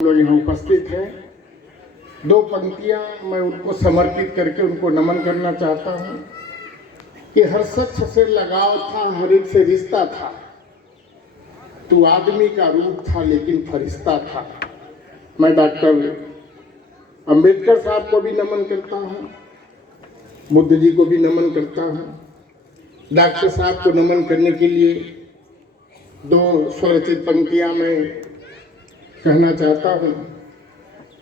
लोग यहाँ उपस्थित हैं। दो पंक्तियाँ मैं उनको समर्पित करके उनको नमन करना चाहता हूँ कि हर शख्स से लगाव था, हर एक से रिश्ता था। तू आदमी का रूप था लेकिन फरिश्ता था। मैं डॉक्टर अंबेडकर साहब को भी नमन करता हूँ, बुद्ध जी को भी नमन करता हूँ। डॉक्टर साहब को नमन करने के लिए दो स्वरचित पंक्तियाँ मैं कहना चाहता हूँ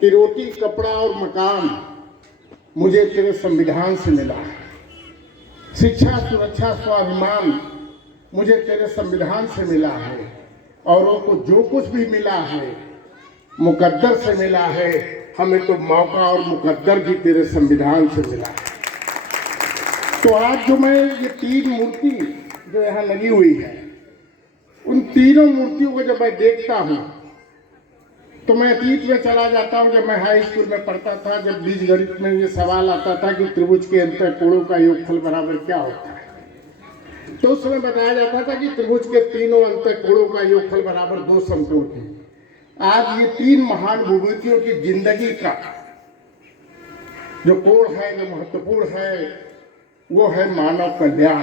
कि रोटी, कपड़ा और मकान मुझे तेरे संविधान से मिला है। शिक्षा, सुरक्षा, स्वाभिमान मुझे तेरे संविधान से मिला है। औरों को जो कुछ भी मिला है मुकद्दर से मिला है, हमें तो मौका और मुकद्दर भी तेरे संविधान से मिला है। तो आज जो मैं ये तीन मूर्ति जो यहाँ लगी हुई है, उन तीनों मूर्तियों को जब मैं देखता हूँ तो मैं अतीत में चला जाता हूँ। जब मैं हाई स्कूल में पढ़ता था, जब बीजगणित में ये सवाल आता था कि त्रिभुज के अंतःकोणों का योगफल बराबर क्या होता है, तो उस समय बताया जाता था कि त्रिभुज के तीनों अंतःकोणों का योगफल बराबर 2 समकोण है। आज ये तीन महान विभूतियों की जिंदगी का जो कोण है, जो महत्वपूर्ण है, वो है मानव कल्याण।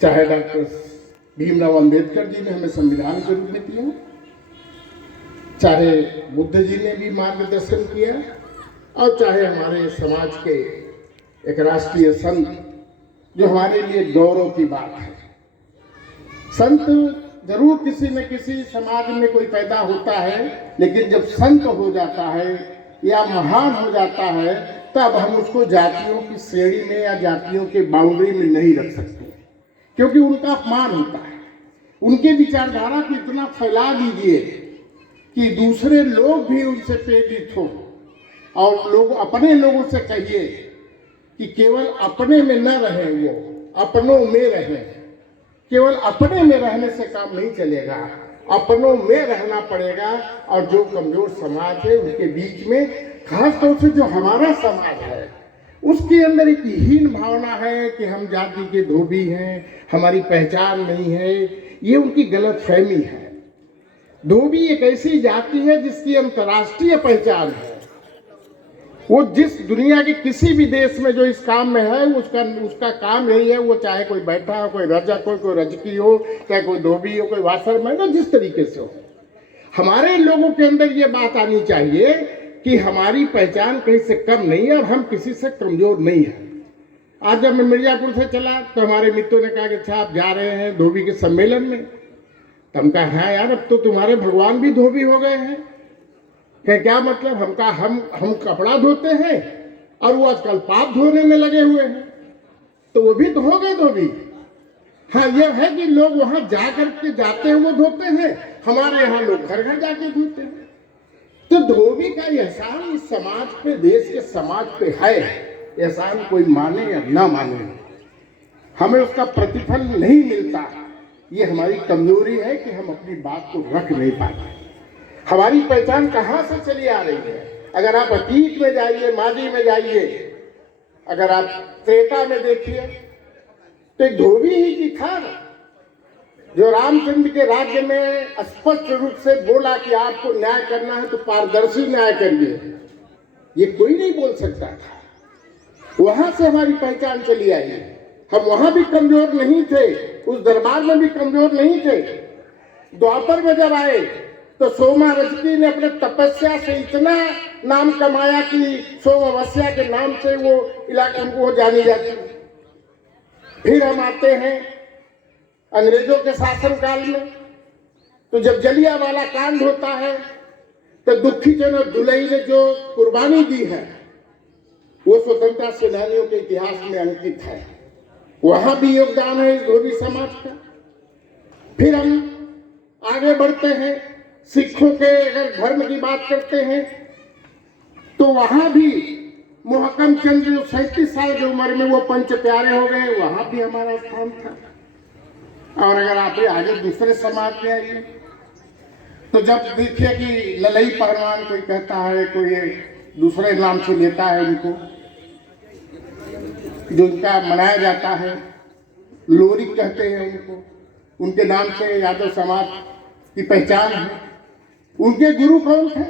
चाहे डॉक्टर भीमराव अंबेडकर जी ने हमें संविधान के रूप में दिया, चाहे बुद्ध जी ने भी मार्गदर्शन किया, और चाहे हमारे समाज के एक राष्ट्रीय संत जो हमारे लिए गौरव की बात है। संत जरूर किसी न किसी समाज में कोई पैदा होता है, लेकिन जब संत हो जाता है या महान हो जाता है तब हम उसको जातियों की श्रेणी में या जातियों के बाउंड्री में नहीं रख सकते, क्योंकि उनका अपमान होता है। उनके विचारधारा को इतना फैला दीजिए कि दूसरे लोग भी उनसे प्रेरित हो, और लोग अपने लोगों से कहिए कि केवल अपने में न रहे, वो अपनों में रहे। केवल अपने में रहने से काम नहीं चलेगा, अपनों में रहना पड़ेगा। और जो कमजोर समाज है उनके बीच में, खास तौर से जो हमारा समाज है, उसके अंदर एक हीन भावना है कि हम जाति के धोबी हैं, हमारी पहचान नहीं है। ये उनकी गलत फहमी है। धोबी एक ऐसी जाति है जिसकी अंतर्राष्ट्रीय पहचान है। वो जिस दुनिया के किसी भी देश में जो इस काम में है, उसका काम यही है। वो चाहे कोई बैठा हो, कोई रजक हो, कोई रजकी हो, चाहे कोई धोबी हो, कोई वासरमैन हो, जिस तरीके से हो, हमारे लोगों के अंदर ये बात आनी चाहिए कि हमारी पहचान कहीं से कम नहीं है और हम किसी से कमजोर नहीं है। आज जब मैं मिर्जापुर से चला तो हमारे मित्रों ने कहा कि अच्छा आप जा रहे हैं धोबी के सम्मेलन में। तो हम कहा हाँ यार, अब तो तुम्हारे भगवान भी धोबी हो गए हैं। क्या मतलब? हम कपड़ा धोते हैं और वो आजकल पाप धोने में लगे हुए हैं, तो वो भी तो हो गए धोबी। हाँ, ये है कि लोग वहां जा करके जाते हैं वो धोते हैं, हमारे यहाँ लोग घर घर जाके धोते हैं। तो धोबी का एहसान इस समाज पे, देश के समाज पे है। एहसान कोई माने या ना माने, हमें उसका प्रतिफल नहीं मिलता। ये हमारी कमजोरी है कि हम अपनी बात को रख नहीं पाते। हमारी पहचान कहाँ से चली आ रही है? अगर आप अतीत में जाइए, मादी में जाइए, अगर आप त्रेता में देखिए तो एक धोबी ही की था जो रामचंद्र के राज्य में स्पष्ट रूप से बोला कि आपको न्याय करना है तो पारदर्शी न्याय करिए। ये कोई नहीं बोल सकता था। वहां से हमारी पहचान चली आई। हम वहां भी कमजोर नहीं थे, उस दरबार में भी कमजोर नहीं थे। द्वापर में जब आए तो सोमा रजकी ने अपने तपस्या से इतना नाम कमाया कि सोमावस्या के नाम से वो इलाके उनको जानी जाती। फिर हम आते हैं अंग्रेजों के शासन काल में, तो जब जलियांवाला कांड होता है तो दुखी जन और दुलई ने जो कुर्बानी दी है वो स्वतंत्रता सेनानियों के इतिहास में अंकित है। वहां भी योगदान है इस धोबी समाज का। फिर हम आगे बढ़ते हैं, सिखों के अगर धर्म की बात करते हैं तो वहां भी मोहकम चंद जो 37 साल की उम्र में वो पंच प्यारे हो गए, वहां भी हमारा स्थान था। और अगर आप आगे दूसरे समाज में आइए तो जब देखिए कि ललई पहलवान कोई कहता है, कोई दूसरे नाम से लेता है उनको, जो उनका मनाया जाता है, लोरी कहते हैं उनको, उनके नाम से यादव समाज की पहचान है। उनके गुरु कौन थे?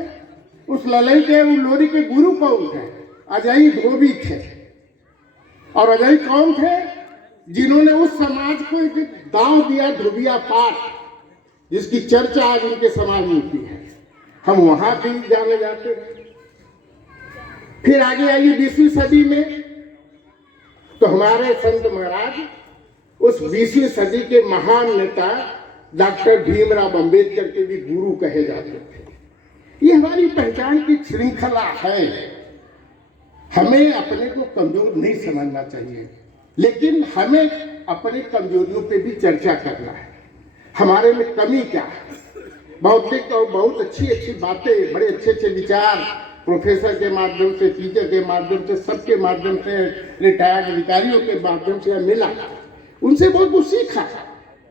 उस ललई के लोरी के गुरु कौन थे? अजय धोबी थे। और अजय कौन थे? जिन्होंने उस समाज को एक दांव दिया, धोबिया पाठ, जिसकी चर्चा आज उनके समाज में की है। हम वहां भी जाने जाते हैं। फिर आगे आइए 20वीं सदी में, तो हमारे संत महाराज उस 20वीं सदी के महान नेता डॉक्टर भीमराव अंबेडकर के भी गुरु कहे जाते थे। ये हमारी पहचान की श्रृंखला है। हमें अपने को कमजोर नहीं समझना चाहिए, लेकिन हमें अपनी कमजोरियों पे भी चर्चा करना है। हमारे में कमी क्या है? बौद्धिक और बहुत अच्छी अच्छी बातें, बड़े अच्छे अच्छे विचार प्रोफेसर के माध्यम से, टीचर के माध्यम से, सबके माध्यम से, रिटायर्ड अधिकारियों के माध्यम से मिला, उनसे बहुत कुछ सीखा।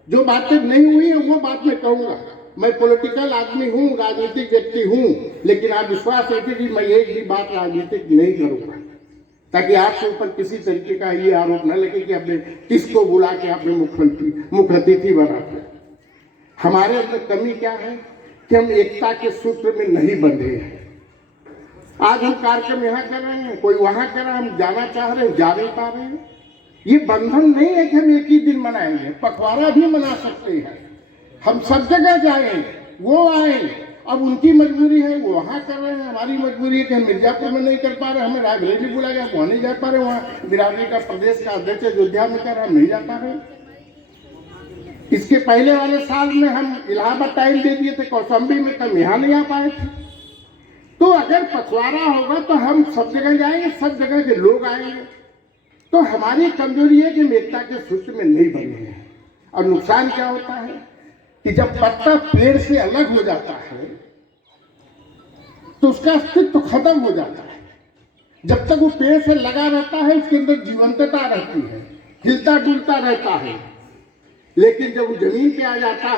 जो बातें नहीं हुई है वो बात मैं कहूँगा। मैं पॉलिटिकल आदमी हूँ, राजनीतिक व्यक्ति हूँ, लेकिन आप विश्वास रखिए कि मैं एक भी बात राजनीतिक नहीं करूँगा, ताकि आपके ऊपर किसी तरीके का ये आरोप न लगे कि आपने किसको बुला के आपने मुख्य अतिथि बना दिया। हमारे अंदर कमी क्या है कि हम एकता के सूत्र में नहीं बंधे हैं। आज हम कार्यक्रम यहाँ कर रहे हैं, कोई वहाँ कर रहा है, हम जाना चाह रहे हैं, जा नहीं पा रहे हैं। ये बंधन नहीं है कि हम एक ही दिन मनाएंगे, पखवाड़ा भी मना सकते हैं। हम सब जगह जाएं, वो आए। अब उनकी मजबूरी है, वो वहाँ कर रहे हैं। हमारी मजबूरी है कि हम मिर्जापुर में नहीं कर पा रहे, हमें रायबरेली बुलाया, वहाँ नहीं जा पा रहे। वहाँ बिरादरी का प्रदेश का अध्यक्ष अयोध्या में कर रहा, हम नहीं जा पा रहे। इसके पहले वाले साल में हम इलाहाबाद टाइम दे दिए थे कौशाम्बी में, तब यहाँ नहीं आ पाए थे। तो अगर पखवाड़ा होगा तो हम सब जगह जाएंगे, सब जगह के लोग आएंगे। तो हमारी कमजोरी है कि हम एकता के सूत्र में नहीं बने हैं। और नुकसान क्या होता है कि जब पत्ता पेड़ से अलग हो जाता है तो उसका अस्तित्व खत्म हो जाता है। जब तक वो पेड़ से लगा रहता है, उसके अंदर जीवंतता रहती है, हिलता डुलता रहता है। लेकिन जब वो जमीन पे आ जाता है